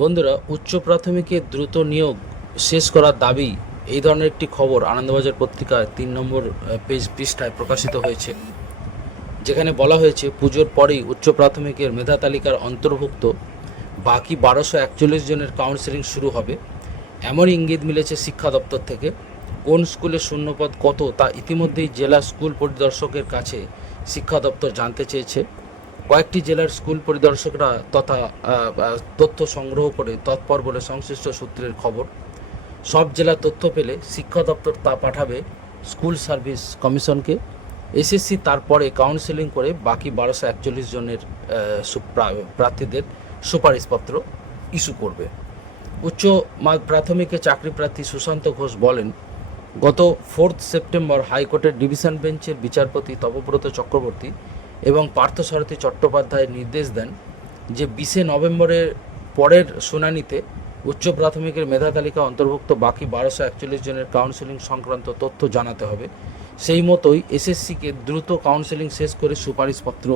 বন্ধুরা, উচ্চ প্রাথমিকে দ্রুত নিয়োগ শেষ করার দাবি, এই ধরনের একটি খবর আনন্দবাজার পত্রিকায় 3 নম্বর পৃষ্ঠায় প্রকাশিত হয়েছে। যেখানে বলা হয়েছে, পুজোর পরেই উচ্চ প্রাথমিকের মেধা তালিকার অন্তর্ভুক্ত বাকি 1241 জনের কাউন্সেলিং শুরু হবে। এমন ইঙ্গিত মিলেছে শিক্ষা দপ্তর থেকে। কোন স্কুলে শূন্যপদ কত তা ইতিমধ্যেই জেলা স্কুল পরিদর্শকের কাছে শিক্ষা দপ্তর জানতে চেয়েছে। কয়েকটি জেলার স্কুল পরিদর্শকরা তথ্য সংগ্রহ করে তৎপর বলে সংশ্লিষ্ট সূত্রের খবর। সব জেলা তথ্য পেলে শিক্ষা দপ্তর তা পাঠাবে স্কুল সার্ভিস কমিশনকে। এসএসসি তারপরে কাউন্সেলিং করে বাকি 1241 জনের প্রার্থীদের সুপারিশপত্র ইস্যু করবে। উচ্চ প্রাথমিকে চাকরি প্রার্থী সুশান্ত ঘোষ বলেন, গত 4 সেপ্টেম্বর হাইকোর্টের ডিভিশন বেঞ্চের বিচারপতি তপব্রত চক্রবর্তী এবং পার্থসারথী চট্টোপাধ্যায় নির্দেশ দেন যে 20 নভেম্বরের পরের শুনানিতে উচ্চ প্রাথমিকের মেধা তালিকা অন্তর্ভুক্ত বাকি 1241 জনের কাউন্সেলিং সংক্রান্ত তথ্য জানাতে হবে। সেই মতোই এসএসসিকে দ্রুত কাউন্সেলিং শেষ করে সুপারিশপত্র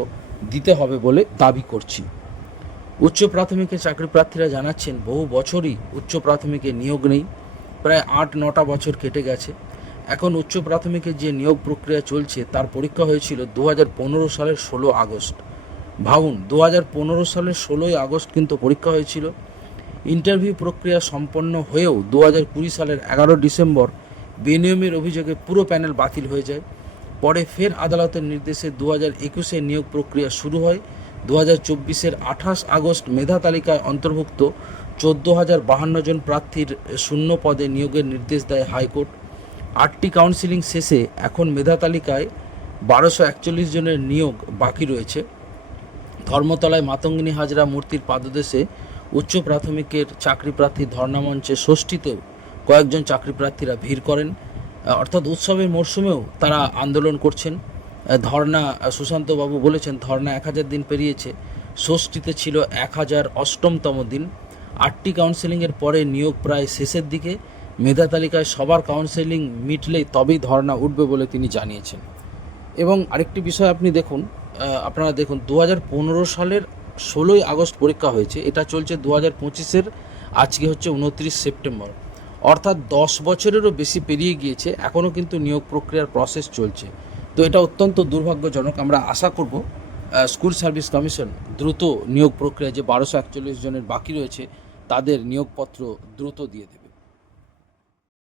দিতে হবে বলে দাবি করছি। উচ্চ প্রাথমিকে চাকরি প্রার্থীরা জানাচ্ছেন, বহু বছরই উচ্চ প্রাথমিকে নিয়োগ নেই। প্রায় 8-9টা বছর কেটে গেছে। এখন উচ্চ প্রাথমিকের যে নিয়োগ প্রক্রিয়া চলছে তার পরীক্ষা হয়েছিল 2015 সালের 16 আগস্ট। ভাবুন, 2015 সালের 16ই আগস্ট কিন্তু পরীক্ষা হয়েছিল। ইন্টারভিউ প্রক্রিয়া সম্পন্ন হয়েও 2020 সালের 11 ডিসেম্বর বেনিয়মের অভিযোগে পুরো প্যানেল বাতিল হয়ে যায়। পরে ফের আদালতের নির্দেশে 2021-এ নিয়োগ প্রক্রিয়া শুরু হয়। 2024-এর 28 আগস্ট মেধা তালিকায় অন্তর্ভুক্ত 14,052 জন প্রার্থীর শূন্য পদে নিয়োগের নির্দেশ দেয় হাইকোর্ট। 8টি কাউন্সেলিং শেষে এখন মেধা তালিকায় 1241 জনের নিয়োগ বাকি রয়েছে। ধর্মতলায় মাতঙ্গিনী হাজরা মূর্তির পাদদেশে উচ্চ প্রাথমিকের চাকরি প্রার্থী ধর্ণা মঞ্চে ষষ্ঠীতেও কয়েকজন চাকরি প্রার্থীরা ভিড় করেন। অর্থাৎ উৎসবের মরশুমেও তারা আন্দোলন করছেন। ধর্ণা, সুশান্তবাবু বলেছেন, ধর্ণা 1000 দিন পেরিয়েছে, ষষ্ঠীতে ছিল 1008তম দিন। 8টি কাউন্সেলিংয়ের পরে নিয়োগ প্রায় শেষের দিকে। মেধা তালিকায় সবার কাউন্সেলিং মিটলেই তবেই ধর্ণা উঠবে বলে তিনি জানিয়েছেন। এবং আরেকটি বিষয় আপনারা দেখুন, 2015 সালের 16ই আগস্ট পরীক্ষা হয়েছে, এটা চলছে 2025-এর, আজকে হচ্ছে 29 সেপ্টেম্বর। অর্থাৎ 10 বছরেরও বেশি পেরিয়ে গিয়েছে, এখনও কিন্তু নিয়োগ প্রক্রিয়ার প্রসেস চলছে। তো এটা অত্যন্ত দুর্ভাগ্যজনক। আমরা আশা করব স্কুল সার্ভিস কমিশন দ্রুত নিয়োগ প্রক্রিয়া যে 1241 জনের বাকি রয়েছে তাদের নিয়োগপত্র দ্রুত দিয়ে দেবে।